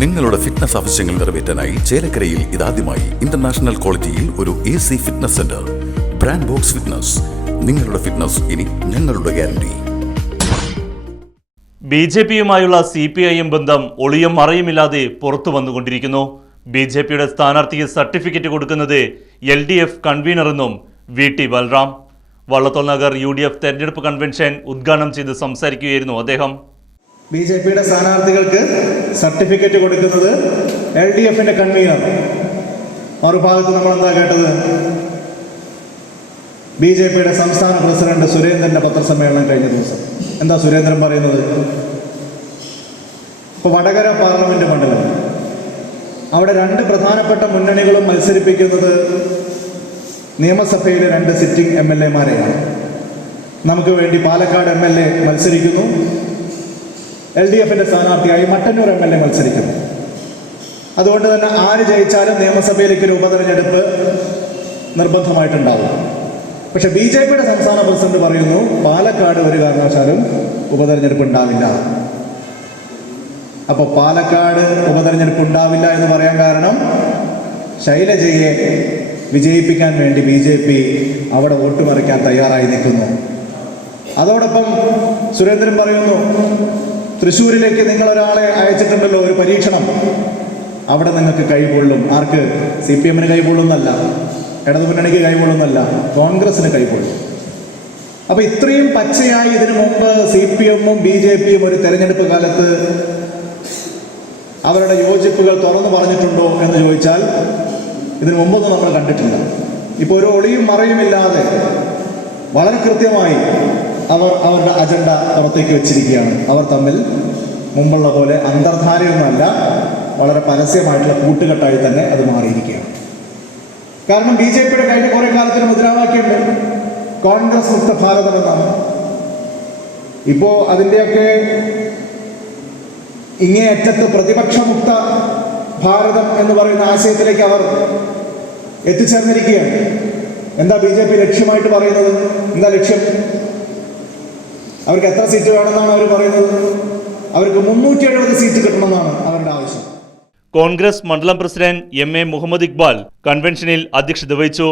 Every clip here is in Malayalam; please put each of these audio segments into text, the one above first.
നിങ്ങളുടെ ഫിറ്റ്നസ് ആവശ്യങ്ങൾ നിറവേറ്റാനായി ചേലക്കരയിൽ ഇതാദ്യമായി ഇന്റർനാഷണൽ ക്വാളിറ്റിയിൽ ഒരു A C fitness centre brand box fitness നിങ്ങളുടെ ഫിറ്റ്നസ് ഇനി ഞങ്ങളുടെ ഗ്യാരണ്ടി ബി ജെ പിയുമായുള്ള സി പി ഐ എം ബന്ധം ഒളിയും മറയുമില്ലാതെ പുറത്തു വന്നുകൊണ്ടിരിക്കുന്നു. ബി ജെ പിയുടെ സ്ഥാനാർത്ഥിക്ക് സർട്ടിഫിക്കറ്റ് കൊടുക്കുന്നത് L D F കൺവീനറെന്നും V T Balram. Vallathol Nagar U D F തെരഞ്ഞെടുപ്പ് കൺവെൻഷൻ ഉദ്ഘാടനം ചെയ്ത് സംസാരിക്കുകയായിരുന്നു അദ്ദേഹം. ബി ജെ പിയുടെ സ്ഥാനാർത്ഥികൾക്ക് സർട്ടിഫിക്കറ്റ് കൊടുക്കുന്നത് എൽ ഡി എഫിന്റെ കൺവീനർ. മറുഭാഗത്ത് നമ്മൾ എന്താ കേട്ടത്? ബി ജെ പിയുടെ സംസ്ഥാന പ്രസിഡന്റ് സുരേന്ദ്രന്റെ പത്രസമ്മേളനം കഴിഞ്ഞ ദിവസം. എന്താ സുരേന്ദ്രൻ പറയുന്നത്? ഇപ്പൊ വടകര പാർലമെന്റ് മണ്ഡലം. അവിടെ രണ്ട് പ്രധാനപ്പെട്ട മുന്നണികളും മത്സരിപ്പിക്കുന്നത് നിയമസഭയിലെ രണ്ട് സിറ്റിംഗ് എം എൽ എമാരെയാണ് നമുക്ക് വേണ്ടി പാലക്കാട് എം എൽ എ മത്സരിക്കുന്നു. എൽ ഡി എഫിന്റെ സ്ഥാനാർത്ഥിയായി മട്ടന്നൂർ എം എൽ എ മത്സരിക്കുന്നു. അതുകൊണ്ട് തന്നെ ആര് ജയിച്ചാലും നിയമസഭയിലേക്ക് ഒരു ഉപതെരഞ്ഞെടുപ്പ് നിർബന്ധമായിട്ടുണ്ടാകും. പക്ഷെ ബി ജെ പിയുടെ സംസ്ഥാന പ്രസിഡന്റ് പറയുന്നു പാലക്കാട് ഒരു കാരണവശാലും ഉപതെരഞ്ഞെടുപ്പ് ഉണ്ടാവില്ല. അപ്പോൾ പാലക്കാട് ഉപതെരഞ്ഞെടുപ്പ് ഉണ്ടാവില്ല എന്ന് പറയാൻ കാരണം ശൈലജയെ വിജയിപ്പിക്കാൻ വേണ്ടി ബി ജെ പി അവിടെ വോട്ട് മറിക്കാൻ തയ്യാറായി നിൽക്കുന്നു. അതോടൊപ്പം സുരേന്ദ്രൻ പറയുന്നു തൃശ്ശൂരിലേക്ക് നിങ്ങൾ ഒരാളെ അയച്ചിട്ടുണ്ടല്ലോ ഒരു പരീക്ഷണം. അവിടെ നിങ്ങൾക്ക് കൈകൊള്ളും ആർക്ക്? സി പി എമ്മിന് കൈകൊള്ളുന്നല്ല ഇടതുമുന്നണിക്ക് കൈകൊള്ളുന്നല്ല കോൺഗ്രസിന് കൈകൊള്ളും അപ്പൊ ഇത്രയും പച്ചയായി ഇതിനു മുമ്പ് സി പി എമ്മും ബി ജെ പിയും ഒരു തെരഞ്ഞെടുപ്പ് കാലത്ത് അവരുടെ യോജിപ്പുകൾ തുറന്നു പറഞ്ഞിട്ടുണ്ടോ എന്ന് ചോദിച്ചാൽ ഇതിനു മുമ്പൊന്നും നമ്മൾ കണ്ടിട്ടില്ല. ഇപ്പോൾ ഒരു ഒളിയും മറയുമില്ലാതെ വളരെ കൃത്യമായി അവർ അവരുടെ അജണ്ട പുറത്തേക്ക് വെച്ചിരിക്കുകയാണ്. അവർ തമ്മിൽ മുമ്പുള്ള പോലെ അന്തർധാരയൊന്നുമല്ല വളരെ പരസ്യമായിട്ടുള്ള കൂട്ടുകെട്ടായി തന്നെ അത് മാറിയിരിക്കുകയാണ്. കാരണം ബി ജെ പിയുടെ കഴിഞ്ഞ കുറെ കാലത്തിന് മുദ്രാവാക്യമുണ്ട്. കോൺഗ്രസ് മുക്ത ഭാരതം എന്നാണ്. ഇപ്പോ അതിന്റെയൊക്കെ ഇങ്ങേയറ്റത്ത് പ്രതിപക്ഷമുക്ത ഭാരതം എന്ന് പറയുന്ന ആശയത്തിലേക്ക് അവർ എത്തിച്ചേർന്നിരിക്കുകയാണ്. എന്താ ബി ജെ പി ലക്ഷ്യമായിട്ട് പറയുന്നത്? എന്താ ലക്ഷ്യം? അവർക്ക് എത്ര സീറ്റ് വേണമെന്നാണ് അവർ പറയുന്നത്? അവർക്ക് മുന്നൂറ്റി എഴുപത് സീറ്റ് കിട്ടണമെന്നാണ് അവരുടെ ആവശ്യം. കോൺഗ്രസ് മണ്ഡലം president M A Muhammad Iqbal കൺവെൻഷനിൽ അധ്യക്ഷത വഹിച്ചു.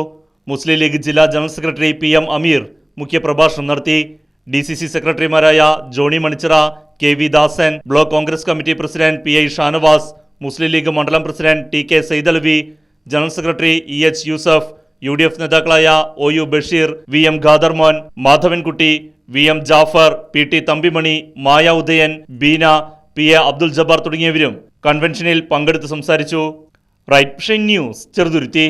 മുസ്ലിം ലീഗ് ജില്ലാ general secretary P M Ameer മുഖ്യപ്രഭാഷണം നടത്തി. ഡി സി സി സെക്രട്ടറിമാരായ Johny Manichira K V Dasan block Congress committee president P I Shanavas Muslim League മണ്ഡലം president T K Saidalavi general secretary E H Yusuf U D F നേതാക്കളായ O U Basheer V M Khadarmon Madhavankutty V M Jafar P T Thampimani Maya Udayan Beena P A Abdul Jabbar തുടങ്ങിയവരും കൺവെൻഷനിൽ പങ്കെടുത്ത് സംസാരിച്ചു. Right news Cheruthuruthy.